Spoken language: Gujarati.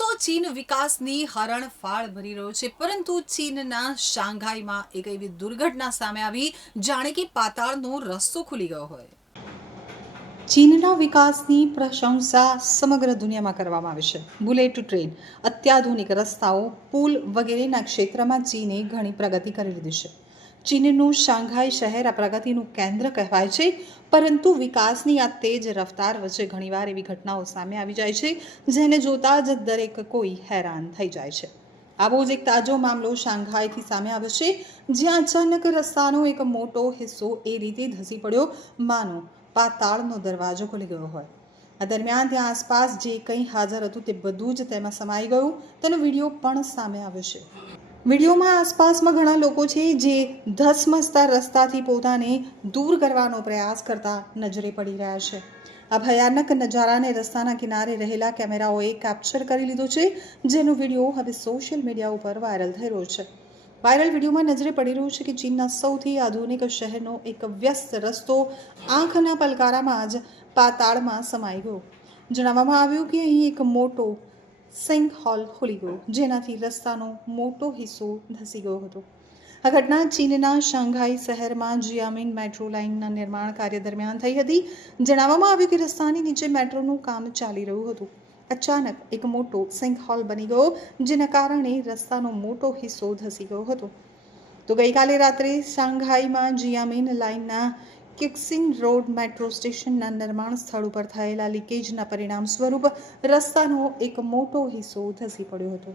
તો ચીન વિકાસની હરણફાળ ભરી રહ્યો છે. પરંતુ ચીનના શાંઘાઈમાં એક એવી દુર્ઘટના સામે આવી, જાણે કે પાતાળનો રસ્તો ખુલી ગયો હોય. ચીનના વિકાસની પ્રશંસા સમગ્ર દુનિયામાં કરવામાં આવે છે. બુલેટ ટ્રેન, અત્યાધુનિક રસ્તાઓ, પુલ વગેરેના ક્ષેત્રમાં ચીને ઘણી પ્રગતિ કરી લીધી છે. ચીનનું શાંઘાઈ શહેર આ પ્રગતિનું કેન્દ્ર કહેવાય છે. પરંતુ વિકાસની આ તેજ રફતાર વચ્ચે ઘણીવાર એવી ઘટનાઓ સામે આવી જાય છે, જેને જોતા જ દરેક કોઈ હેરાન થઈ જાય છે. આવો જ એક તાજો મામલો શાંઘાઈથી સામે આવ્યો છે, જ્યાં અચાનક રસ્તાનો એક મોટો હિસ્સો એ રીતે ધસી પડ્યો. માનો, પાતાળનો દરવાજો ખુલી ગયો હોય. આ દરમિયાન ત્યાં આસપાસ જે કંઈ હાજર હતું તે બધું જ તેમાં સમાઈ ગયું. તેનો વીડિયો પણ સામે આવ્યો છે. વિડીયોમાં આસપાસમાં ઘણા લોકો છે જે ધસમસતા રસ્તાથી પોતાને દૂર કરવાનો પ્રયાસ કરતા નજરે પડી રહ્યા છે. આ ભયાનક નજારાને રસ્તાના કિનારે રહેલા કેમેરાઓએ કેપ્ચર કરી લીધો છે, જેનો વીડિયો હવે સોશિયલ મીડિયા ઉપર વાયરલ થઈ રહ્યો છે. વાયરલ વિડીયોમાં નજરે પડી રહ્યું છે કે ચીનના સૌથી આધુનિક શહેરનો એક વ્યસ્ત રસ્તો આંખના પલકારામાં જ પાતાળમાં સમાઈ ગયો. જણાવવામાં આવ્યું કે અહીં એક મોટો સિંક હોલ ખુલી ગયો. જેનાથી રસ્તાનો મોટો હિસ્સો ધસી ગયો હતો. આ ઘટના ચીનના શાંઘાઈ શહેરમાં જિયામિન મેટ્રો લાઇનના નિર્માણ કાર્ય દરમિયાન થઈ હતી. જણાવવામાં આવ્યું કે રસ્તાની નીચે મેટ્રોનું કામ ચાલી રહ્યું હતું. અચાનક એક મોટો સિંક હોલ બની ગયો, જેના કારણે રસ્તાનો મોટો હિસ્સો ધસી ગયો હતો. તો ગઈકાલે રાત્રે શાંઘાઈમાં જિયામિન લાઇનના કિક્સિંગ રોડ મેટ્રો સ્ટેશનના નિર્માણ સ્થળ ઉપર થયેલા લીકેજના પરિણામ સ્વરૂપ રસ્તાનો એક મોટો હિસ્સો ધસી પડ્યો હતો.